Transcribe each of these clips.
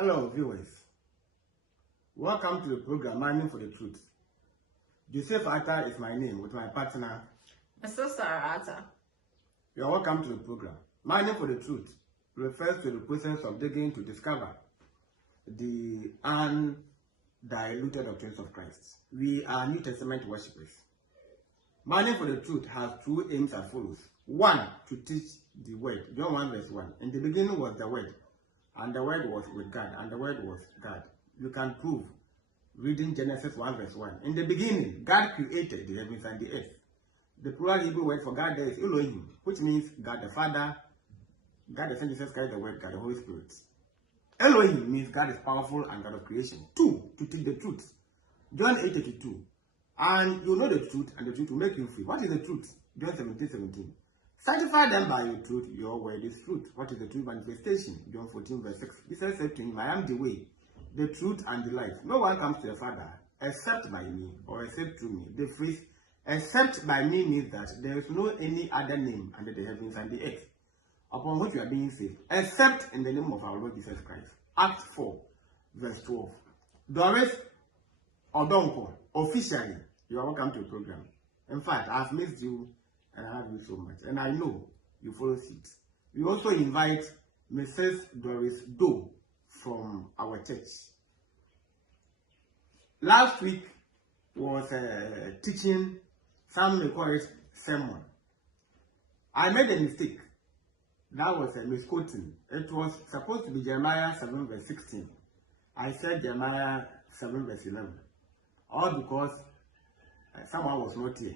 Hello viewers, welcome to the program Mining for the Truth. JoSA is my name with my partner JoSA. You are welcome to the program. Mining for the Truth refers to the process of digging to discover the undiluted doctrines of Christ. We are New Testament worshippers. Mining for the Truth has two aims as follows. One, to teach the word. John 1 verse 1. In the beginning was the word, and the word was with God, and the word was God. You can prove reading Genesis 1 verse 1. In the beginning, God created the heavens and the earth. The plural Hebrew word for God there is Elohim, which means God the Father, God the Son, Jesus Christ, the Word, God the Holy Spirit. Elohim means God is powerful and God of creation. Two, to teach the truth. John 8:32. And you know the truth, and the truth will make you free. What is the truth? John 17:17. Sanctify them by your truth, your word is truth. What is the truth manifestation? John 14 verse 6. Jesus said to him, I am the way, the truth, and the life. No one comes to the Father except by me, or except through me. The phrase except by me means that there is no any other name under the heavens and the earth upon which you are being saved, except in the name of our Lord Jesus Christ. Acts 4 verse 12. Doris Odonko, officially, you are welcome to the program. In fact, I have missed you and I love you so much. And I know you follow it. We also invite Mrs. Doris Doe from our church. Last week was teaching, some may call it sermon. I made a mistake. That was a misquoting. It was supposed to be Jeremiah 7 verse 16. I said Jeremiah 7 verse 11. All because someone was not here.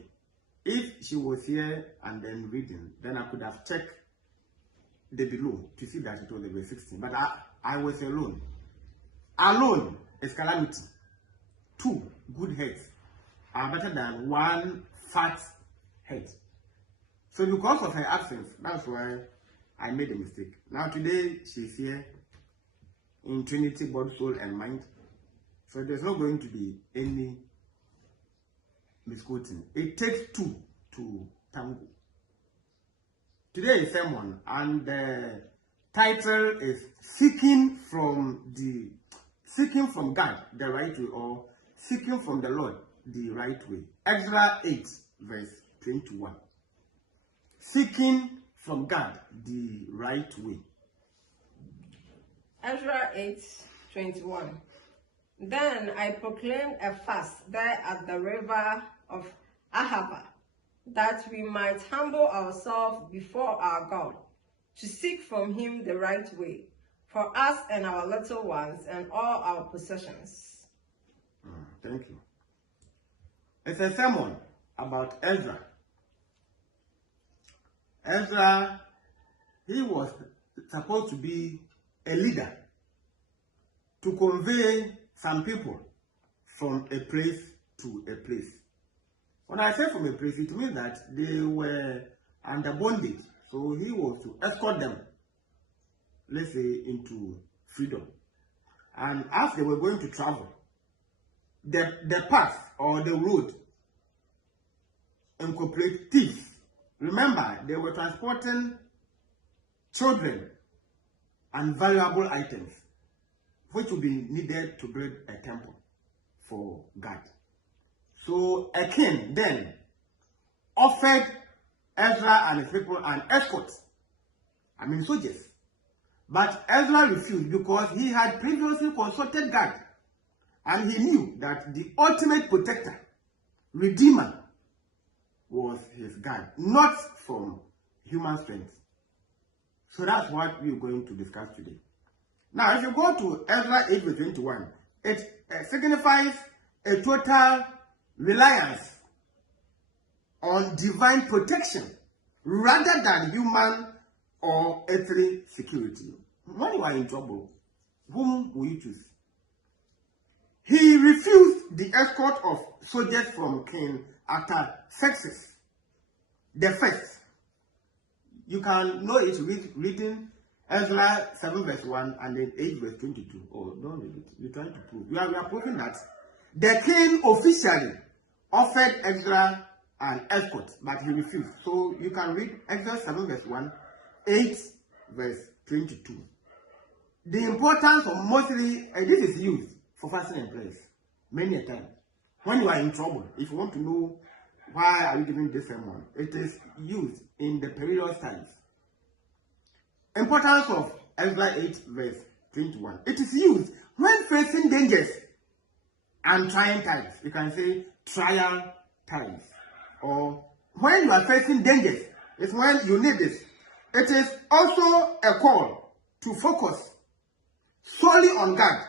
If she was here and then reading, then I could have checked the below to see that it was the verse 16. But I was alone. Alone is calamity. Two good heads are better than one fat head. So because of her absence, that's why I made a mistake. Now today she's here in Trinity, body, soul, and mind. So there's not going to be any misquoting. It takes two to tango. Today is sermon, and the title is seeking from God the right way, or seeking from the Lord the right way. Ezra 8 verse 21. Seeking from God the right way. Ezra 8:21. Then I proclaimed a fast there at the river of Ahava, that we might humble ourselves before our God, to seek from him the right way, for us and our little ones and all our possessions. Thank you. It's a sermon about Ezra. Ezra, he was supposed to be a leader to convey some people from a place to a place. When I say from a place, it means that they were under bondage. So he was to escort them, let's say, into freedom. And as they were going to travel, the path or the road incorporate thieves. Remember, they were transporting children and valuable items, which would be needed to build a temple for God. So a king then offered Ezra and his people an escort, soldiers. But Ezra refused because he had previously consulted God, and he knew that the ultimate protector, redeemer, was his God, not from human strength. So that's what we're going to discuss today. Now, if you go to Ezra 8 verse 21, it signifies a total reliance on divine protection rather than human or earthly security. When you are in trouble, whom will you choose? He refused the escort of soldiers from King Artaxerxes the first. You can know it reading Ezra 7 verse 1 and then 8 verse 22. Oh, don't read it. You're trying to prove. We are proving that the king officially offered Ezra an escort, but he refused. So you can read Ezra 7 verse 1, 8 verse 22. the importance of mostly, this is used for fasting and prayers many a time. When you are in trouble, if you want to know why are you giving this sermon, it is used in the perilous times. Importance of Ezra 8 verse 21. It is used when facing dangers and trying times. You can say trial times. Or when you are facing dangers, it's when you need this. It is also a call to focus solely on God,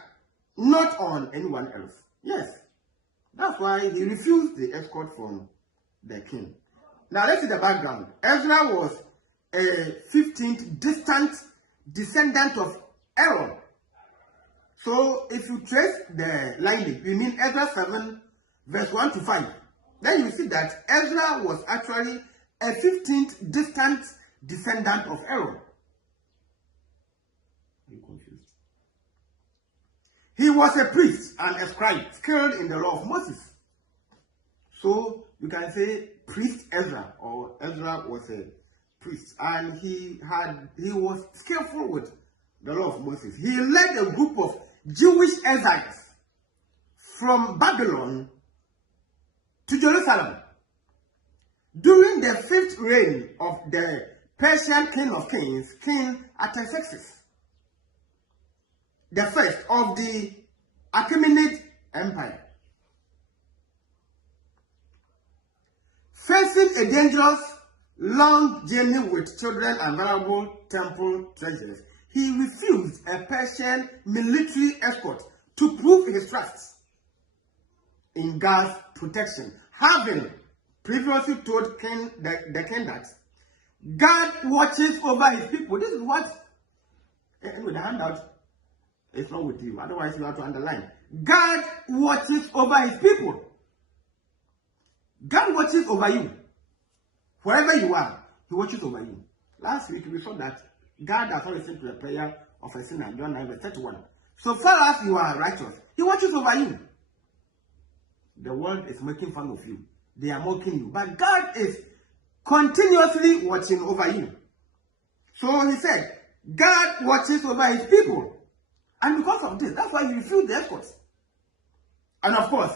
not on anyone else. Yes. That's why he refused the escort from the king. Now let's see the background. Ezra was a 15th distant descendant of Aaron. So if you trace the lineage, you mean Ezra 7 verse 1 to 5, then you see that Ezra was actually a 15th distant descendant of Aaron. Are you confused? He was a priest and a scribe skilled in the law of Moses. So you can say priest Ezra, or Ezra was a priest, and he was skillful with the law of Moses. He led a group of Jewish exiles from Babylon to Jerusalem during the 5th reign of the Persian king of kings, King Artaxerxes, the first of the Achaemenid Empire. Facing a dangerous, long journey with children and valuable temple treasures, he refused a Persian military escort to prove his trust in God's protection, having previously told the king that God watches over his people. This is what, anyway, the handout is not with you. Otherwise, you have to underline. God watches over his people. God watches over you. Wherever you are, he watches over you. Last week, we saw that God has not listened to the prayer of a sinner, John 9 verse 31. So far as you are righteous, he watches over you. The world is making fun of you. They are mocking you. But God is continuously watching over you. So he said, God watches over his people. And because of this, that's why he refused the escorts. And of course,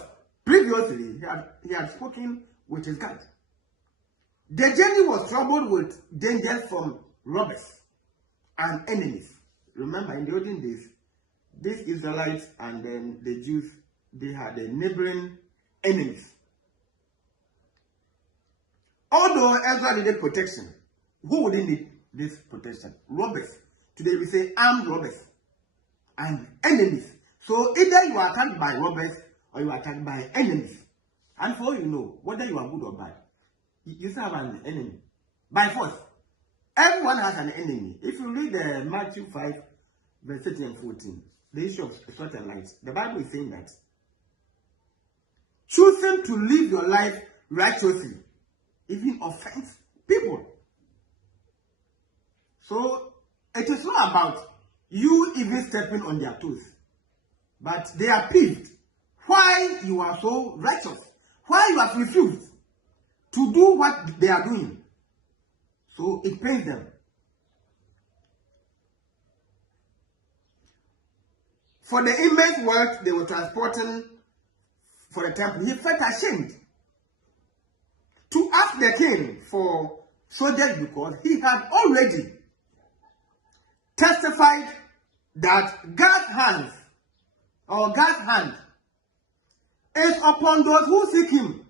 previously, he had spoken with his God. The journey was troubled with dangers from robbers and enemies. Remember, in the olden days, these Israelites and then the Jews, they had a neighboring enemies. Although Ezra needed protection, who wouldn't need this protection? Robbers. Today we say armed robbers and enemies. So either you are attacked by robbers or you are attacked by enemies. And for all you know, whether you are good or bad, you still have an enemy. By force. Everyone has an enemy. If you read Matthew 5, verse 13 and 14, the issue of salt and light, the Bible is saying that choosing to live your life righteously even offends people. So it is not about you even stepping on their toes, but they are peeved why you are so righteous, why you have refused to do what they are doing. So it pains them. For the immense wealth they were transporting for the temple, he felt ashamed to ask the king for soldiers because he had already testified that God's hand is upon those who seek him.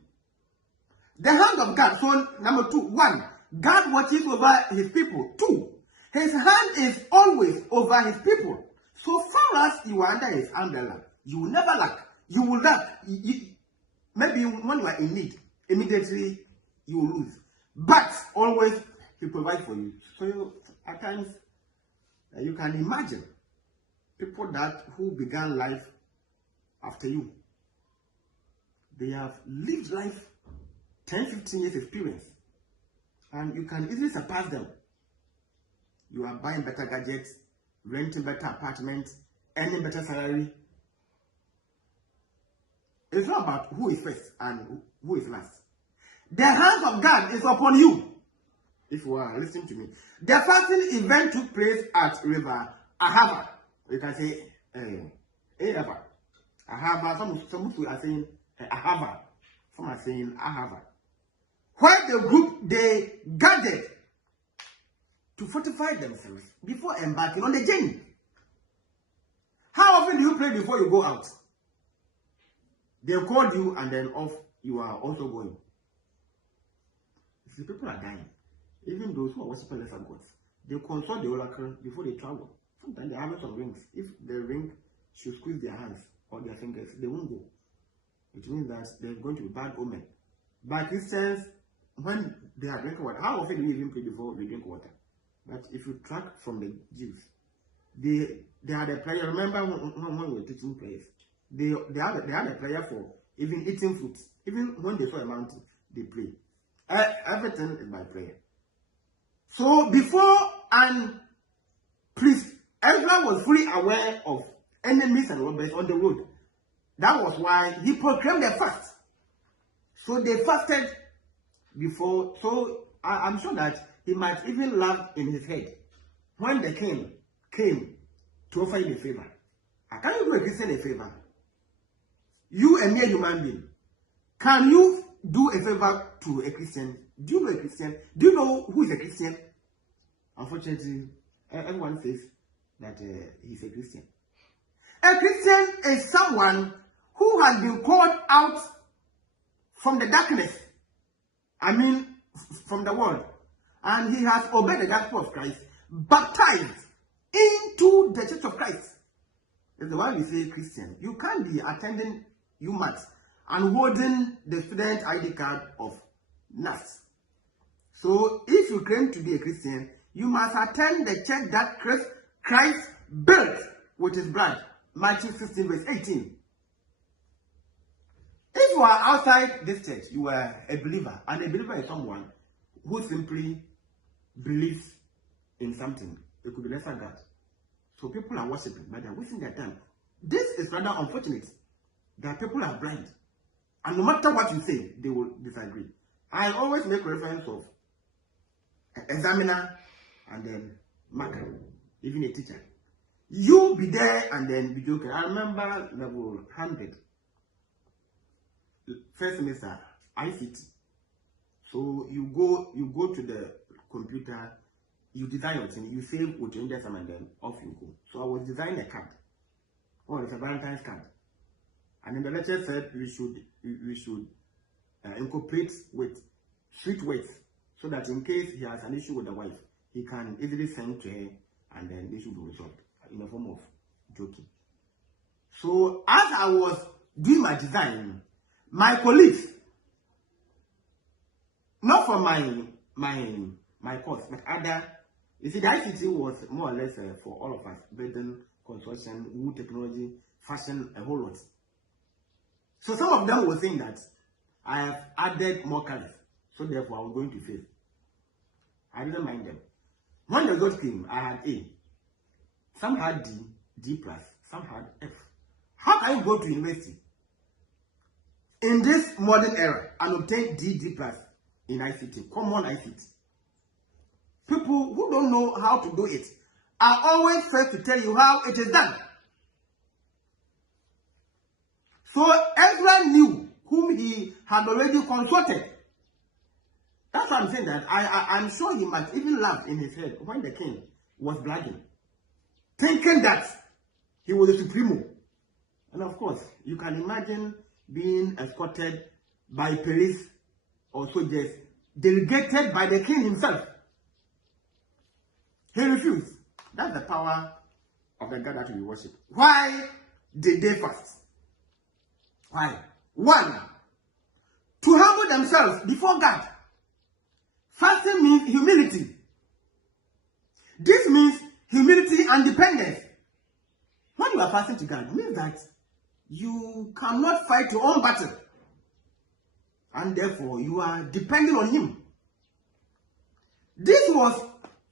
The hand of God. So number 2, 1, God watches over his people. 2, his hand is always over his people. So far as you are under his umbrella, you will never lack. You will lack. Maybe when you are in need, immediately you will lose. But always he provides for you. So at times you can imagine people who began life after you. They have lived life 10-15 years experience, and you can easily surpass them. You are buying better gadgets, renting better apartments, earning better salary. It's not about who is first and who is last. The hand of God is upon you. If you are listening to me, the fasting event took place at River Ahava. You can say Ahava. Ahava. Some people are saying Ahava. Some are saying Ahava. Why the group they gathered to fortify themselves before embarking on the journey. How often do you pray before you go out? They called you and then off you are also going. See, people are dying. Even those who are worshiping lesser gods, they consult the oracle before they travel. Sometimes they have some rings. If the ring should squeeze their hands or their fingers, they won't go. It means that there's going to be bad omen. But Christians, when they are drinking water, how often do you even pray before we drink water? But if you track from the Jews, they had a prayer. Remember when we were teaching prayers, they had a prayer for even eating fruits. Even when they saw a mountain, they pray. Everything is by prayer. So before and priest Ezra was fully aware of enemies and robbers on the road. That was why he proclaimed a fast. So they fasted before. So I'm sure that he might even laugh in his head when the king came to offer him a favor. Can you do a Christian a favor? You, a mere human being, can you do a favor to a Christian? Do you know a Christian? Do you know who is a Christian? Unfortunately, everyone says that he's a Christian. A Christian is someone who has been called out from the darkness. I mean, from the world. And he has obeyed the gospel of Christ, baptized into the church of Christ. That's why we say Christian. You can't be attending UMAT and holding the student ID card of NAS. So if you claim to be a Christian, you must attend the church that Christ built with his blood. Matthew 15 verse 18. If you are outside this church, you are a believer. And a believer is someone who simply believes in something. It could be lesser God. So people are worshiping, but they're wasting their time. This is rather unfortunate that people are blind. And no matter what you say, they will disagree. I always make reference of an examiner and then marker, even a teacher. You be there and then be joking. I remember level 100, first semester, ICT. So you go to the computer, you design your thing, you save with your index and then off you go. So I was designing a card. Oh, it's a Valentine's card. And then the lecturer said we should incorporate with sweet words so that in case he has an issue with the wife, he can easily send to her and then the issue will be resolved in a form of joking. So as I was doing my design, my colleagues, not for my course, but other, you see, the ICT was more or less for all of us, building, construction, wood technology, fashion, a whole lot. So some of them were saying that I have added more colors, so therefore I was going to fail. I didn't mind them. When the result came, I had A. Some had D, D+, some had F. How can you go to university in this modern era and obtain D, D+ in ICT, common ICT? People who don't know how to do it are always first to tell you how it is done. So Ezra knew whom he had already consulted. That's why I'm saying that I'm sure he might even laugh in his head when the king was bragging, thinking that he was a supremo. And of course, you can imagine being escorted by police or soldiers delegated by the king himself. He refused. That's the power of the God that we worship. Why did they fast? Why? One, to humble themselves before God. Fasting means humility. This means humility and dependence. When you are fasting to God, it means that you cannot fight your own battle. And therefore, you are depending on Him. This was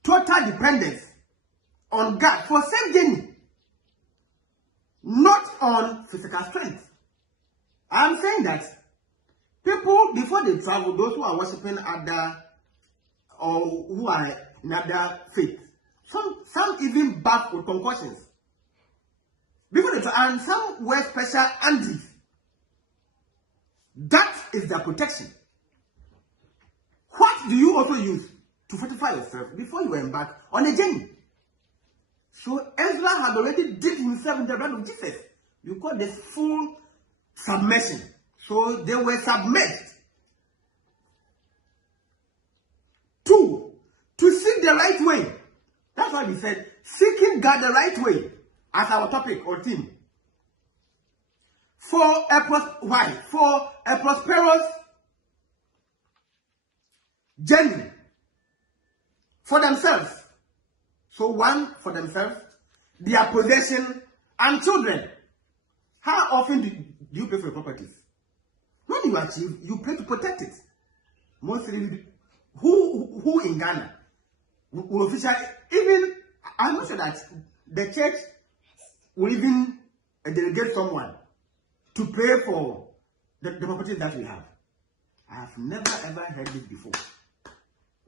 total dependence on God for safe journey, not on physical strength. I'm saying that people, before they travel, those who are worshiping other or who are in other faith, some even bath with concussions. Before the and some wear special undies. That is their protection. What do you also use to fortify yourself before you embark on a journey? So Ezra had already dipped himself in the blood of Jesus. You call this full submersion. So they were submerged. 2, to seek the right way. That's why we said, seeking God the right way as our topic or theme. For a prosperous journey for themselves. So 1, for themselves, their possession, and children. How often do you pay for your properties? When you achieve, you pay to protect it. Mostly, who in Ghana will officially, even, I'm not sure that the church will even delegate someone to pay for the properties that we have. I have never ever heard this before.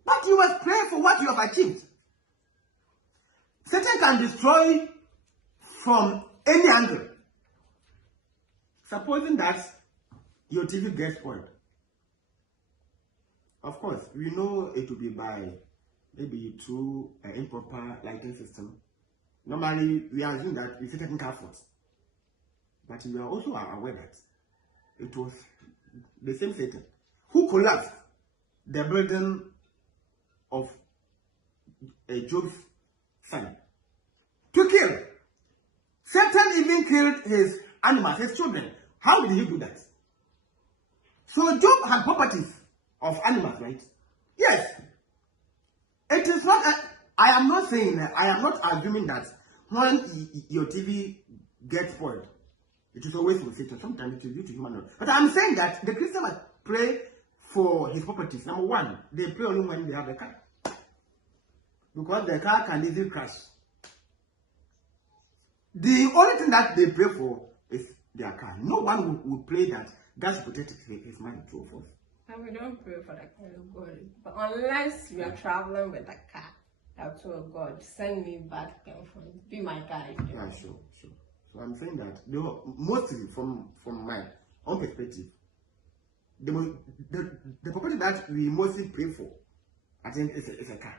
But you must pray for what you have achieved. Satan can destroy from any angle. Supposing that your TV gets spoiled. Of course, we know it will be by maybe through an improper lighting system. Normally, we assume that it's a technical fault. But we are also aware that it was the same Satan who collapsed the burden of Job's son to kill. Satan even killed his animals, his children. How did he do that? So Job had properties of animals, right? Yes. It is not, I am not saying, I am not assuming that when your TV gets spoiled, it is always from Satan. Sometimes it is due to human error. But I'm saying that the Christian must pray for his properties. Number 1, they pray only when they have a car. Because the car can easily crash. The only thing that they pray for is their car. No one would pray that God should protect his money through force. And we don't pray for the car of God. But unless we are traveling with a car, that's all God. Send me back and forth. Be my guide. Yeah, sure. So I'm saying that mostly from my own perspective, the property that we mostly pray for, I think is a car.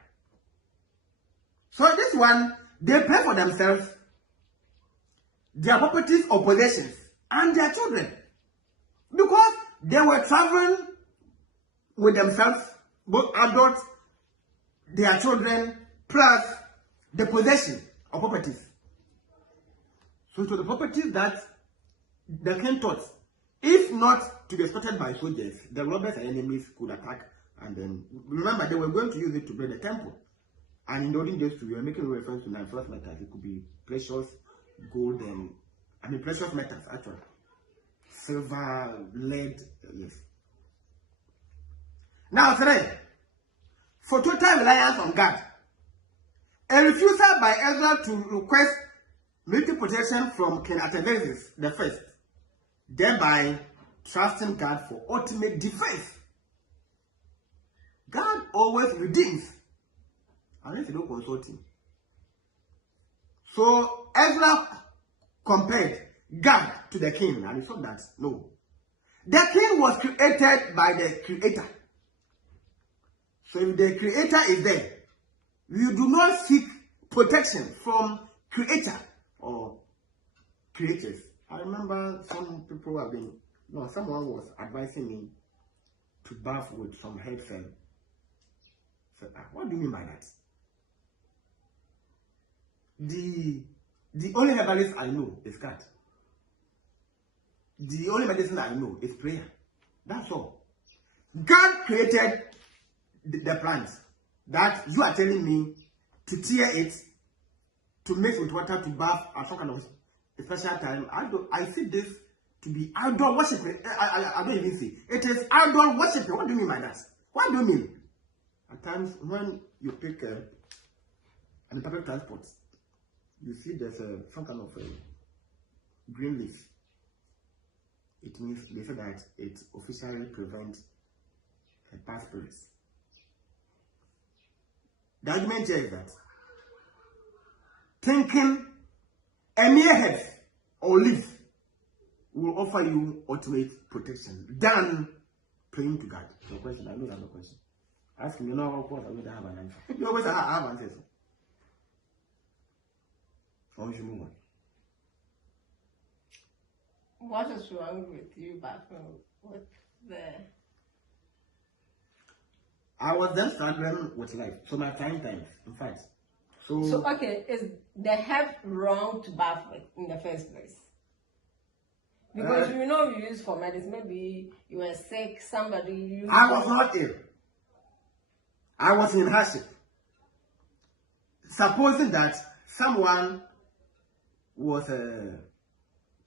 So this one, they pray for themselves, their properties or possessions, and their children. Because they were traveling with themselves, both adults, their children, plus the possession of properties. So to the properties that the king thought, if not to be exploited by soldiers, the robbers and enemies could attack. And then, remember, they were going to use it to build a temple. And in the olden days, we were making reference to non-ferrous metals. It could be precious gold and, precious metals, actually. Silver, lead, yes. Now, 3, for total reliance on God, a refusal by Ezra to request military protection from King Artaxerxes I, thereby trusting God for ultimate defense. God always redeems, unless you don't consult him. So Ezra compared God to the king, and he saw that no, the king was created by the creator. So if the creator is there, you do not seek protection from creator or creators. I remember some people have been, someone was advising me to bath with some head cell. So, what do you mean by that? The only herbalist I know is God. The only medicine I know is prayer. That's all. God created the plants that you are telling me to tear it, to mix with water, to bath at some kind of a special time. I see this to be outdoor worshiping. I don't even see. It is outdoor worshiping. What do you mean by that? What do you mean? At times, when you pick an public transport, you see there's some kind of a green leaf. It means they say that it officially prevents bad spirits. The argument here is that thinking a mere head or leaves will offer you ultimate protection than praying to God. No question. I know that's no question. Ask me, of course, I don't have an answer. You always have answers. Or we should move on. What is wrong with you, bathroom? With the... I was then struggling with life. So my times, in fact. So okay, is the herb wrong to bath with in the first place? Because you use for medicine. Maybe you were sick, somebody used... I was not ill. I was in hardship. Supposing that someone was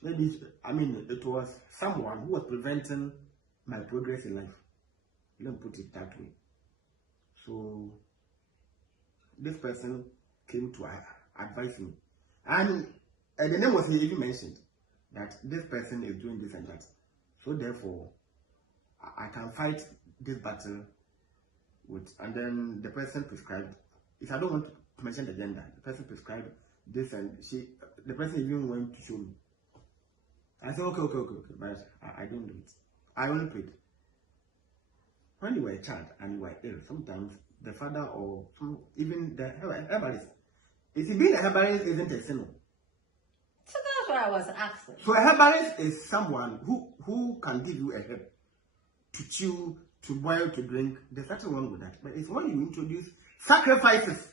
it was someone who was preventing my progress in life. Let me put it that way. So this person came to advise me, and the name was even mentioned that this person is doing this and that. So therefore, I can fight this battle with, and then the person prescribed. If I don't want to mention the gender, the person prescribed this, and the person even went to show me. I said, okay, but I don't do it. I only prayed. When you were a child and you were ill, sometimes the father or even the herbalist, you see, being a herbalist isn't a sin. So that's what I was asking. So a herbalist is someone who can give you a herb to chew, to boil, to drink. There's nothing wrong with that. But it's when you introduce sacrifices.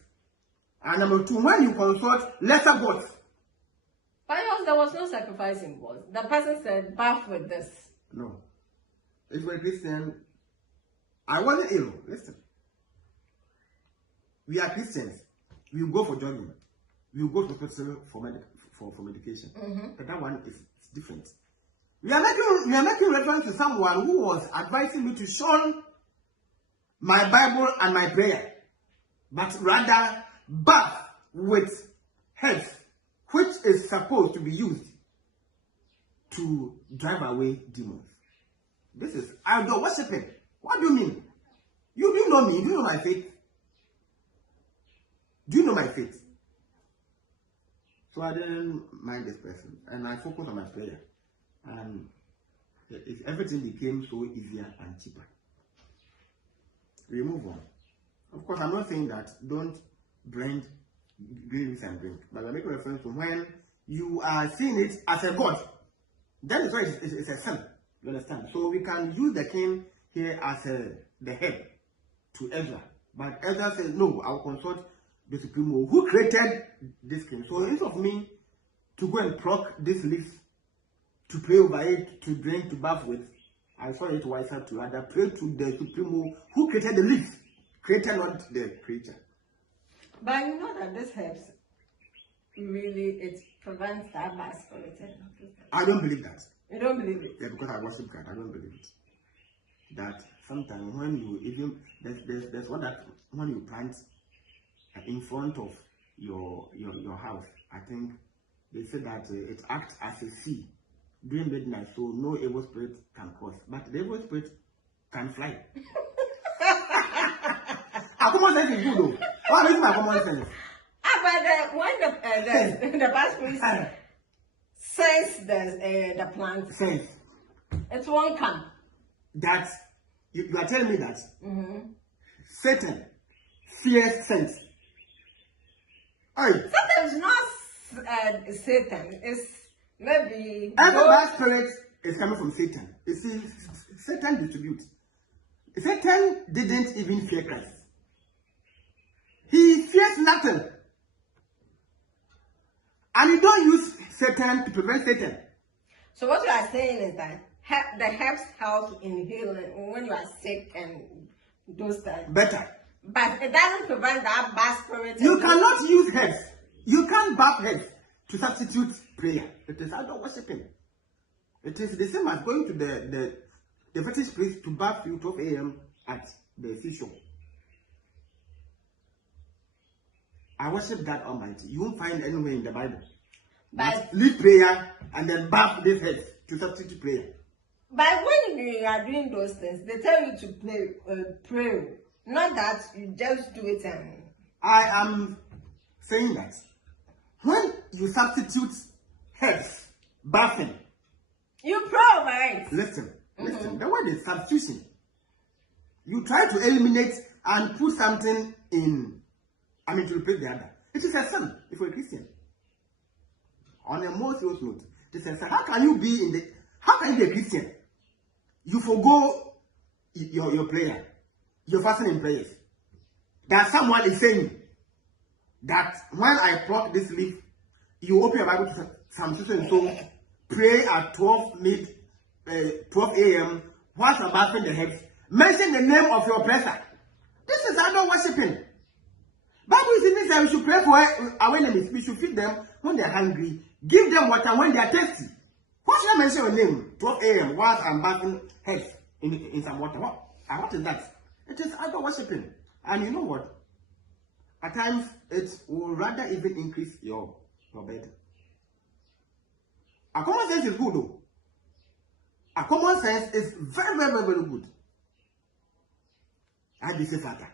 And number two, when you consult lesser gods. But there was no sacrifice involved. The person said, bath with this. No. If you're a Christian, I wasn't ill. Listen. We are Christians. We will go for jogging. We will go to hospital for medication. But that one is different. We are making reference to someone who was advising me to shun my Bible and my prayer, but rather bath with herbs, which is supposed to be used to drive away demons. This is idol worshiping. What do you mean? You do know me. Do you know my faith? Do you know my faith? So I didn't mind this person, and I focused on my prayer, and everything became so easier and cheaper. We move on. Of course, I'm not saying that don't blend greens and drink, but I make a reference to when you are seeing it as a god, that is why it's a sin. You understand? So we can use the king here as the head to Ezra, but Ezra says no. I will consult the Supremo who created this king. So instead of me to go and pluck this leaf, to pray over it, to drink, to bath with, I saw it wiser to rather pray to the Supremo who created the leaf, created not the creature. But you know that this helps. Really, it prevents that bad spirit. I don't believe that. You don't believe it? Yeah, because I worship God. I don't believe it. That sometimes when you even there's one that when you plant in front of your house, I think they say that it acts as a sea during midnight, so no evil spirit can cross. But the evil spirit can fly. Our common sense is good though. What is my common sense? But when the bad spirit sense the plant, sense it won't come. That you are telling me that Satan fears sense. Satan is not Satan. It's maybe every bad spirit is coming from Satan. You see, Satan distributes. Satan didn't even fear Christ. He fears nothing. And you don't use Satan to prevent Satan. So what you are saying is that the herbs help in healing when you are sick and those things. Better. But it doesn't prevent that bad spirit. You cannot use herbs. You can't bath herbs to substitute prayer. It is idol worshiping. It is the same as going to the fetish priest to bath you 12 a.m. at the seashore. I worship God Almighty. You won't find anywhere in the Bible. But leave prayer and then bath this head to substitute prayer. But when you are doing those things, they tell you to pray. Not that you just do it and... I am saying that when you substitute herbs bathing. You provide. Listen. The word is substitution. You try to eliminate and put something in, to replace the other. It is a sin if you're a Christian. On a more serious note, it is a sin. How can you be a Christian? You forgo your prayer, your fasting in prayers. That someone is saying that when I pluck this leaf, you open your Bible to Psalm 6 and so pray at 12 a.m. whilst you're bathing the heads. Mention the name of your oppressor. This is idol worshipping. Bible is even saying we should pray for our enemies. We should feed them when they are hungry. Give them water when they are thirsty. Why should I mention your name 12 a.m. whilst I'm bathing heads in some water? What is that? It is idol worshipping. And you know what? At times, it will rather even increase your burden. A common sense is good though. A common sense is very, very, very, very good. I be safe father.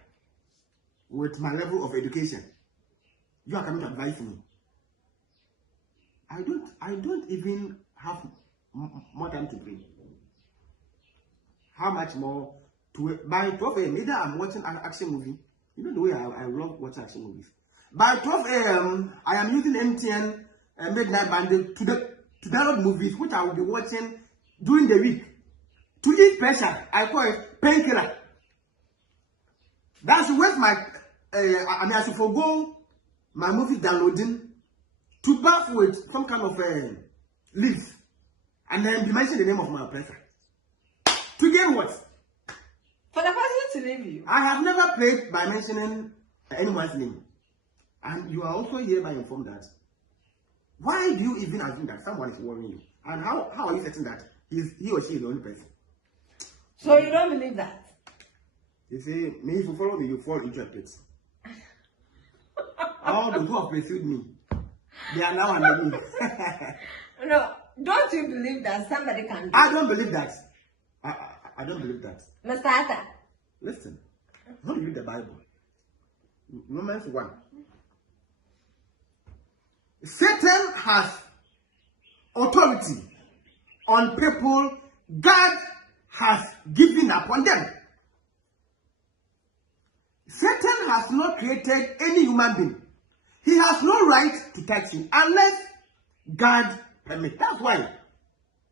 With my level of education, you are coming to advise me. I don't even have more time to pray. How much more by 12 a.m. either I'm watching an action movie. You know the way I love watching action movies. By 12 a.m. I am using MTN Midnight Bundle to download movies which I will be watching during the week. To eat pressure, I call it painkiller. That's where I should forgo my movie downloading to bath with some kind of leaves and then be mentioning the name of my oppressor. To get what? For the person to leave you. I have never prayed by mentioning anyone's name. And you are also hereby informed that. Why do you even assume that someone is warning you? And how are you certain that he or she is the only person? So you don't believe that? You say, me, if you follow me, you fall into a pit. All those who have pursued me, they are now under me. No, don't you believe that somebody can do I don't believe that. I don't believe that. Mr. Arthur. Listen, when you read the Bible, Romans 1, Satan has authority on people God has given upon them. Satan has not created any human being. He has no right to touch you unless God permits. That's why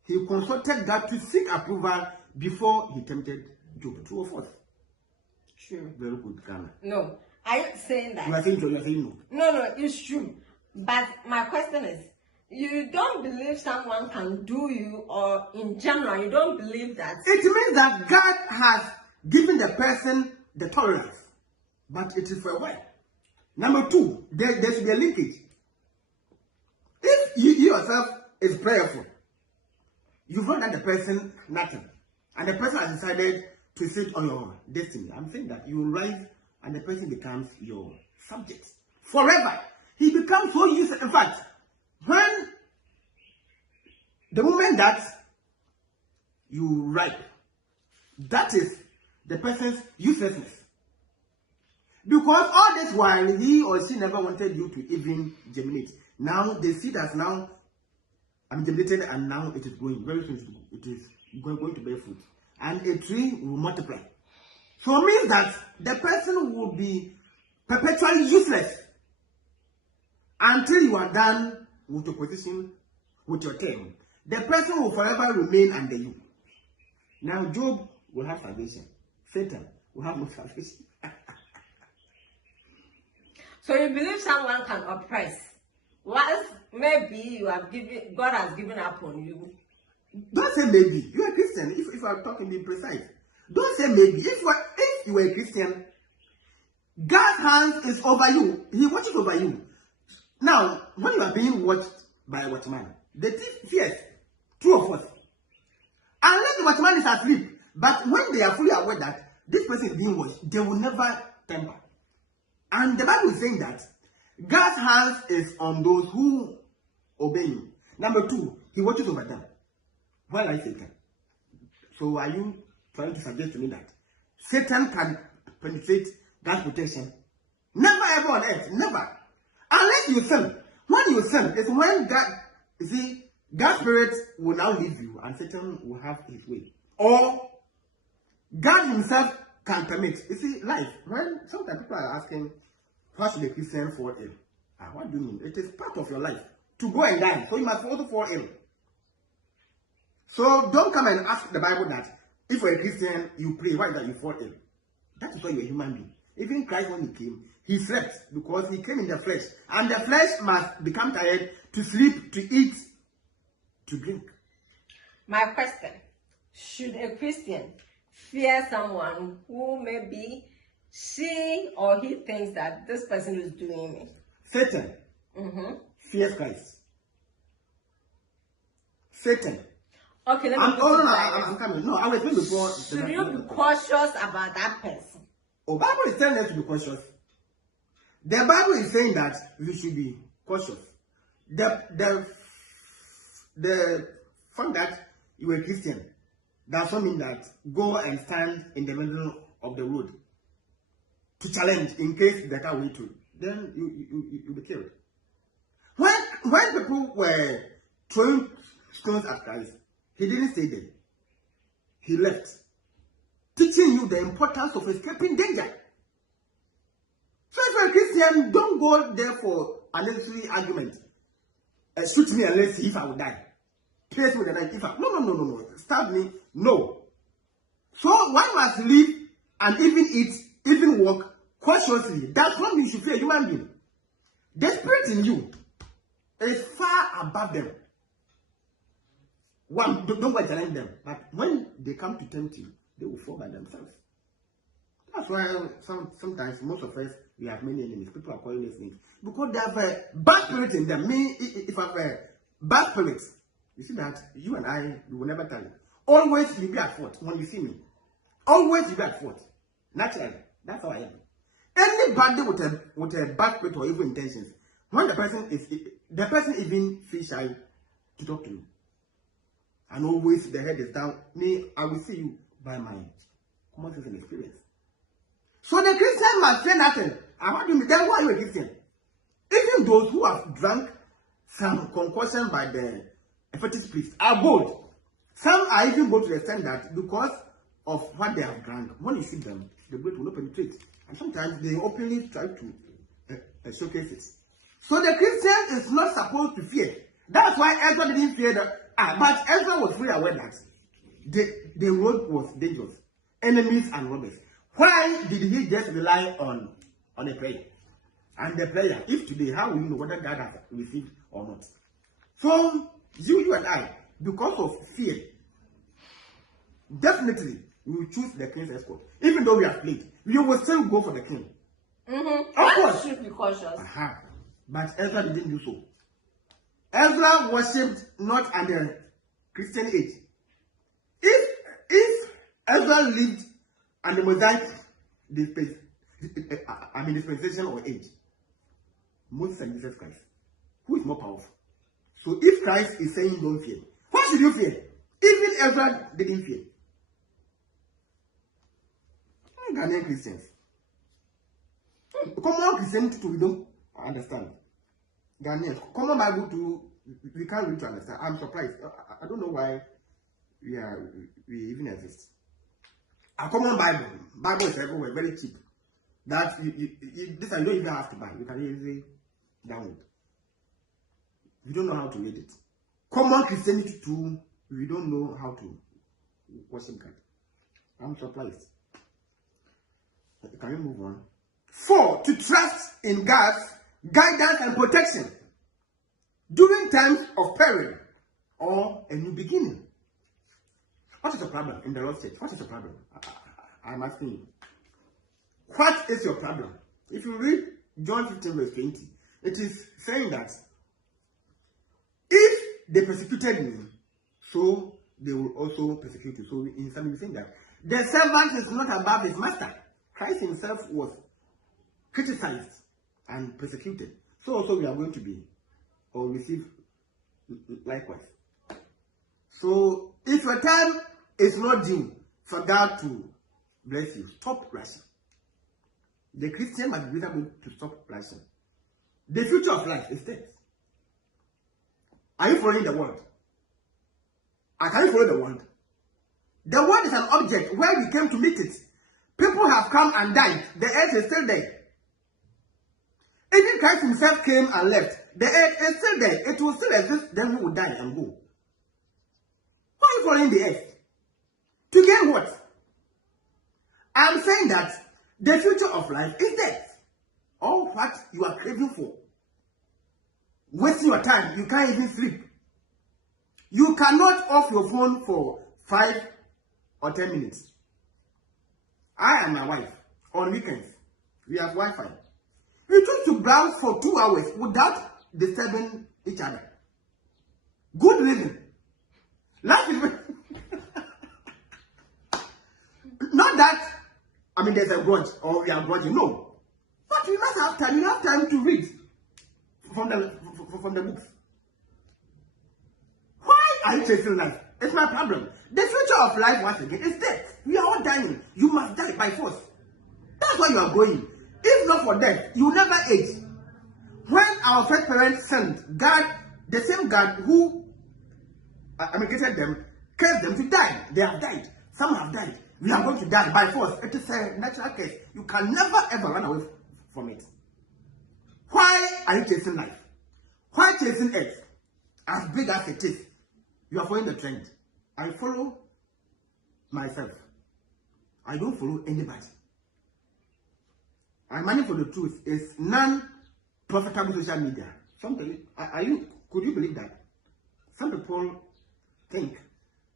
he consulted God to seek approval before he tempted Job. True or false? True. Very good, Ghana. No. Are you saying that? You are saying true, you are saying no. No, it's true. But my question is, you don't believe someone can do you, or in general, you don't believe that? It means that God has given the person the tolerance, but it is for a while. Number two, there should be a linkage. If you yourself is prayerful, you've not done the person nothing, and the person has decided to sit on your destiny. I'm saying that you rise and the person becomes your subject forever. He becomes so useless. In fact, when the moment that you ripe, that is the person's uselessness. Because all this while he or she never wanted you to even germinate. Now the seed has now germinated and now it is growing. Very soon it is going to bear fruit. And a tree will multiply. So it means that the person will be perpetually useless until you are done with your position, with your term. The person will forever remain under you. Now Job will have salvation. Satan will have no salvation. So you believe someone can oppress? Once maybe you have given, God has given up on you. Don't say maybe. You are a Christian. If you are talking, be precise. Don't say maybe. If you are a Christian, God's hand is over you. He watches over you. Now, when you are being watched by a watchman, the thief fears. True or false? Unless the watchman is asleep. But when they are fully aware that this person is being watched, they will never temper. And the Bible is saying that God's hand is on those who obey him. Number two, he watches over them. Well, I Satan. So are you trying to suggest to me that Satan can penetrate God's protection? Never ever on earth. Never. Unless you sin. When you sin, it's when God, you see, God's spirit will now leave you and Satan will have his way. Or God himself can permit. You see, life, when sometimes people are asking, how should a Christian fall ill? What do you mean? It is part of your life to go and die. So you must also fall ill. So don't come and ask the Bible that if you're a Christian, you pray, why that you fall ill? That is why you're a human being. Even Christ, when he came, he slept because he came in the flesh. And the flesh must become tired to sleep, to eat, to drink. My question, should a Christian fear someone who maybe she or he thinks that this person is doing me? Satan fears Christ. Satan. Okay, let me I'm coming. No, I was saying before. Should you be cautious about that person? Oh, Bible is telling us to be cautious. The Bible is saying that we should be cautious. The fact that you are a Christian does not mean that go and stand in the middle of the road to challenge in case they can't wait to. Then you'll be killed. When people were throwing stones at Christ, he didn't stay there. He left, teaching you the importance of escaping danger. So if you're a Christian, don't go there for unnecessary argument. Shoot me and let's see if I will die. Pierce me with a knife if I... No. Stab me. No. So one must live and even eat, even walk cautiously. That's what you should fear a human being. The spirit in you is far above them. One, don't go and challenge them. But when they come to tempt you, they will fall by themselves. That's why sometimes most of us, we have many enemies. People are calling us names. Because they have a bad spirit in them. Me, if I have a bad spirit, you see that you and I, we will never tell you. Always you be at fault when you see me. Always you be at fault. Naturally. That's how I am. Anybody with a bad spirit or evil intentions, when the person even feels shy to talk to you. And always the head is down. Me, I will see you by my common sense and experience. So the Christian must say nothing. And what do you mean? Then why are you a Christian? Even those who have drunk some concoction by the fetish priest are bold. Some are even bold to the extent that because of what they have drunk, when you see them, the blood will not penetrate. And sometimes they openly try to showcase it. So the Christian is not supposed to fear. That's why Ezra didn't fear that. But Ezra was fully aware that the road was dangerous. Enemies and robbers. Why did he just rely on a prayer? And the prayer, if today, how will you know whether God has received or not? So, you and I, because of fear, definitely we will choose the king's escort. Even though we have played, we will still go for the king. Of course. Should be cautious. But Ezra didn't do so. Ezra worshipped not under Christian age. If Ezra lived under Mosaic dispensation or age, Moses and Jesus Christ, who is more powerful? So if Christ is saying don't fear, what should you fear? Even Ezra didn't fear. Ghanaian Christians. Common Christianity too, we don't understand. Ghanaians, common Bible too, we can't really understand. I'm surprised. I don't know why we even exist. A common Bible is everywhere, very cheap. That this I don't even have to buy. You can easily download. We don't know how to read it. Common Christianity too, we don't know how to worship God. I'm surprised. Can we move on? 4, to trust in God's guidance and protection during times of peril or a new beginning. What is the problem in the Lord's church? What is the problem? I'm asking you. What is your problem? If you read John 15 verse 20, it is saying that if they persecuted me, so they will also persecute you. So in some way saying that the servant is not above his master. Christ himself was criticized and persecuted. So also we are going to be or receive likewise. So if your time is not due for God to bless you, stop rushing. The Christian must be able to stop rushing. The future of life is death. Are you following the word? Can you follow the word? The word is an object where we came to meet it. People have come and died. The earth is still there. Even Christ himself came and left. The earth is still there. It will still exist. Then we will die and go. Why are you following the earth? To gain what? I'm saying that the future of life is death. All what you are craving for. Wasting your time. You can't even sleep. You cannot off your phone for 5 or 10 minutes. I and my wife, on weekends, we have Wi-Fi. We choose to browse for 2 hours without disturbing each other. Good living. Life is not that, there's a grudge or we are grudging. No. But we must have time. You have time to read from the books. Why are you chasing life? It's my problem. The future of life, once again, is death. We are all dying. You must die by force. That's why you are going. If not for death, you will never age. When our first parents sinned, God, the same God who created them, cursed them to die. They have died. Some have died. We are going to die by force. It is a natural case. You can never ever run away from it. Why are you chasing life? Why chasing earth? As big as it is, you are following the trend. I follow myself. I don't follow anybody. My money for the truth is non-profitable social media. Could you believe that? Some people think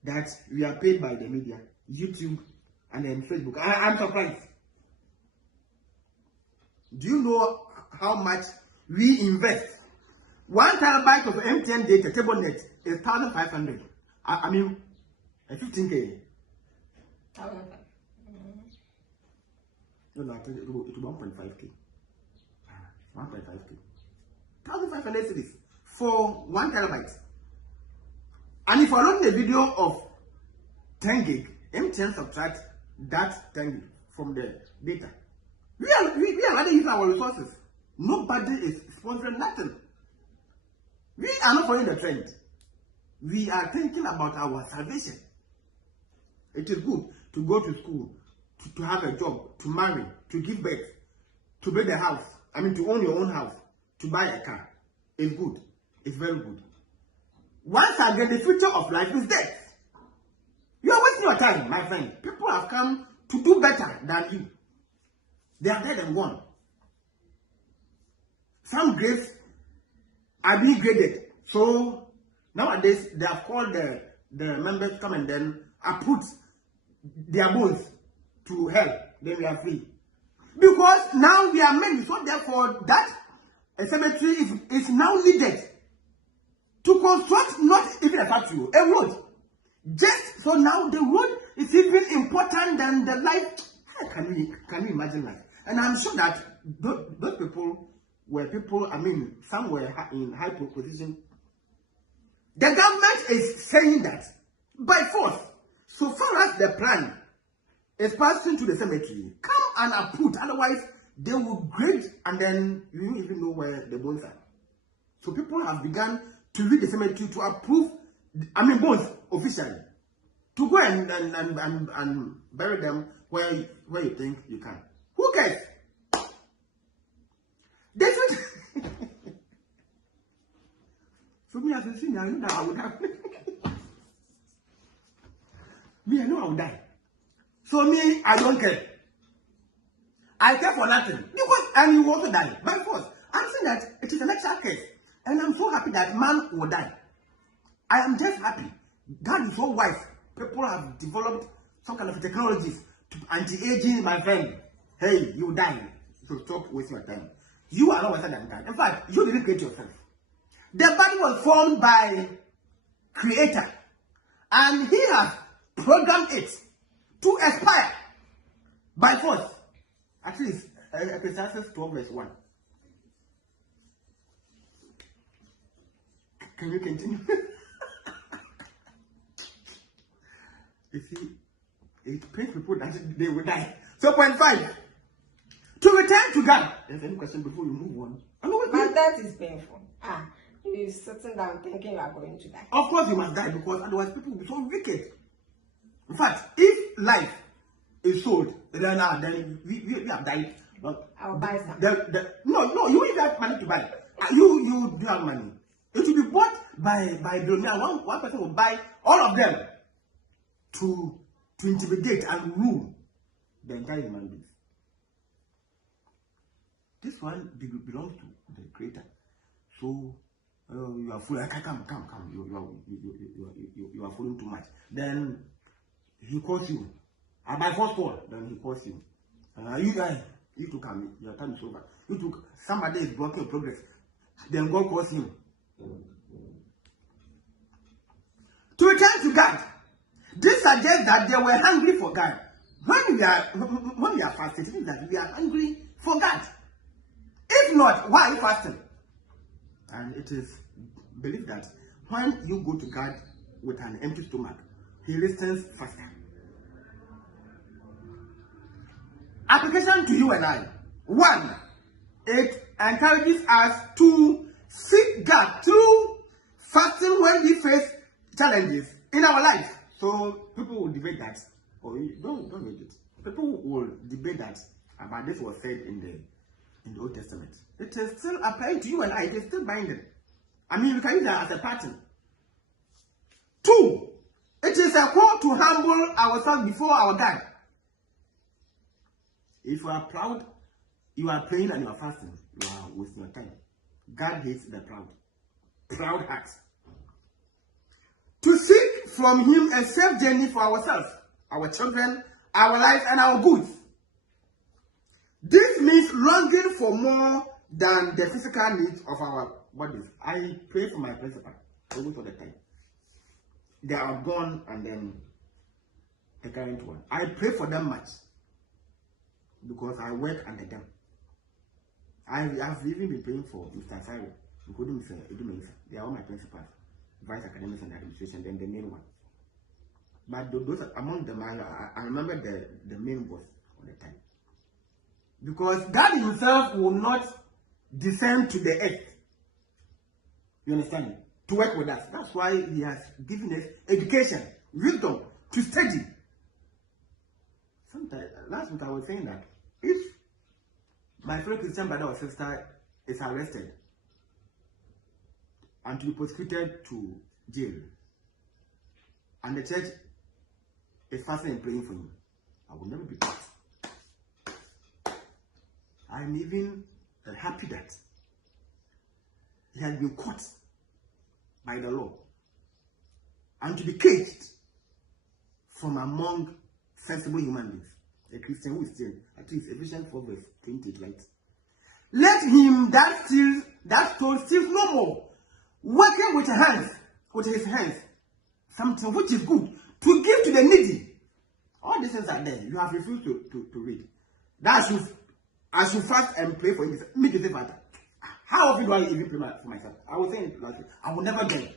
that we are paid by the media, YouTube, and then Facebook. I'm surprised. Do you know how much we invest? 1 terabyte of MTN data, table net, is 1,500. 15K. 1,500. No, I tell you, it will be 1.5K. 1.5K. 1,500 cities for 1 terabyte. And if I load a video of 10 gig, MTN subtract that 10 gig from the data. We are rather using our resources. Nobody is sponsoring nothing. We are not following the trend. We are thinking about our salvation. It is good to go to school, to have a job, to marry, to give birth, to build a house. To own your own house, to buy a car. It's good. It's very good. Once again, the future of life is death. You are wasting your time, my friend. People have come to do better than you. They are dead and gone. Some graves are being graded. So nowadays they have called the members come and then put their bones to hell. Then we are free. Because now we are many. So therefore that cemetery is now needed to construct not even a factory, a road. Just so now the road is even important than the life. Can you imagine that? And I'm sure that those people were people, some were in high position. The government is saying that by force, so far as the plan is passing to the cemetery, come and approve, otherwise they will grade and then you don't even know where the bones are. So people have begun to read the cemetery to approve, bones officially, to go and bury them where you think you can. Who cares? This is so me as a senior, I know that I would have me, I know I would die. So me, I don't care. I care for nothing. And you also die by force. I'm saying that it is a natural case. And I'm so happy that man will die. I am just happy. God is so wise. People have developed some kind of technologies to anti-aging, my friend. Hey, you die. So stop wasting your time. You are not wiser than God. In fact, you didn't create yourself. The body was formed by Creator. And He has programmed it to expire by force. Actually, it's Ecclesiastes 12 verse 1. Can you continue? You see, it pains people that they will die. So, point 5. To return to God. There's any question before you move on? But that is painful. be sitting down thinking you are going to die. Of course you must die, because otherwise people will be so wicked. In fact, if life is sold, then we have died. But I'll buy some. No, you will have money to buy. You do have money. It will be bought by billionaire. One person will buy all of them to intimidate and rule the entire human beings. This one belongs to the Creator. So you are full. Come. You are fooling too much. Then he calls you. And by first call, then he calls you. You guys, you two come. Your time is over. You took somebody is blocking your progress. Then God calls him. To return to God. This suggests that they were hungry for God. When we are fasting, it means that we are hungry for God. If not, why are you fasting? And it is believed that when you go to God with an empty stomach, He listens faster. Application to you and I. 1. It encourages us to seek God through fasting when we face challenges in our life. So people will debate that. Or don't read it. People will debate that about this was said in the Old Testament. It is still applying to you and I. It is still binding. I mean, we can use that as a pattern. 2. It is a call to humble ourselves before our God. If you are proud, you are praying and you are fasting, you are wasting your time. God hates the proud. Proud hearts. To seek from Him a safe journey for ourselves, our children, our lives, and our goods. This means longing for more than the physical needs of our bodies. I pray for my principal almost all the time. They are gone, and then the current one. I pray for them much because I work under them. I have even been praying for Mr. Cyril, including Mr. Edumesa. They are all my principals, vice academics and administration, then the main one. But those among them, I remember the main boss all the time. Because God Himself will not descend to the earth. You understand? To work with us. That's why He has given us education, wisdom to study. Sometimes, last week I was saying that if my fellow Christian brother or sister is arrested and to be prosecuted to jail, and the church is fasting and praying for him, I will never be caught. I'm even happy that he has been caught by the law and to be caged from among sensible human beings. A Christian who is still, at least Ephesians 4 verse 28, right? Let him that stole steal no more, working with his hands, something which is good, to give to the needy. All these things are there. You have refused to read. That I should fast and pray for him. Make it better. How often do I even pray for myself? I was saying last week, I will never die.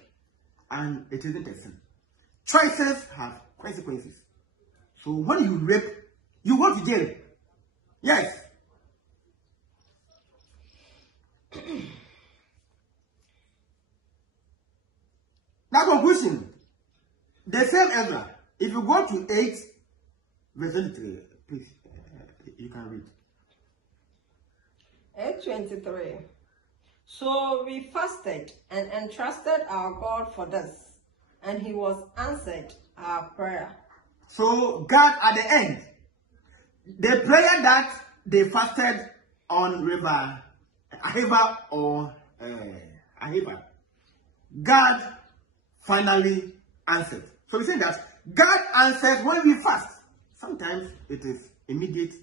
And it isn't a sin. Choices have consequences. So when you rape, you go to jail. Yes. Now conclusion. The same Ezra. If you go to 8 verse 23, please, you can read. 8:23. So we fasted and entrusted our God for this, and He was answered our prayer. So God at the end, the prayer that they fasted on river Ahava or Ahava, God finally answered. So we say that God answers when we fast. Sometimes it is immediate,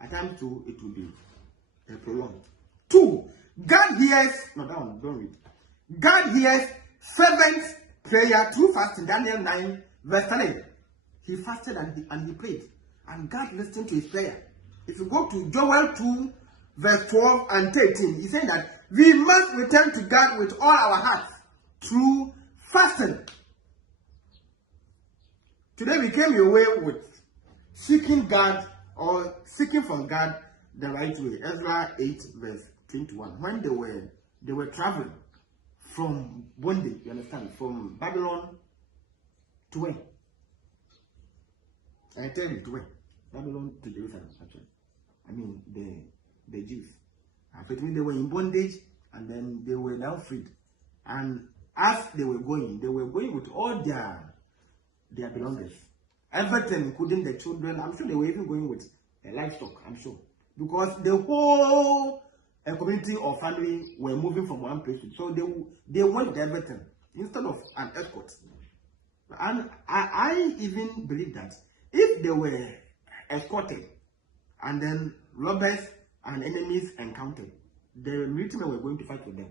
at times too it will be prolonged. 2, God hears, no, that one, don't read. God hears fervent prayer through fasting. Daniel 9 verse 10. He fasted and he prayed, and God listened to his prayer. If you go to Joel 2 verse 12 and 13, he's saying that we must return to God with all our hearts through fasting. Today we came your way with seeking God or seeking from God the right way. Ezra 8 verse 21. When they were traveling from bondage, you understand, from Babylon to where? I tell you, to where? Babylon to Jerusalem, actually. I mean, the Jews. Effectively, they were in bondage, and then they were now freed. And as they were going with all their belongings. Everything, including the children. I'm sure they were even going with livestock, I'm sure. Because the whole community or family were moving from one place. So they went with everything instead of an escort. And I even believe that if they were escorted and then robbers and enemies encountered, the military were going to fight with them.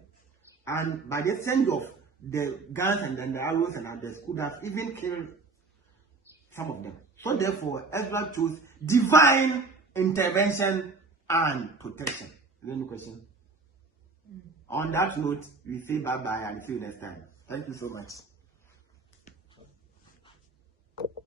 And by the send of the guns and then the arrows and others could have even killed some of them. So therefore, Ezra chose divine intervention and protection. Is there any question? On that note, we say bye-bye and see you next time. Thank you so much.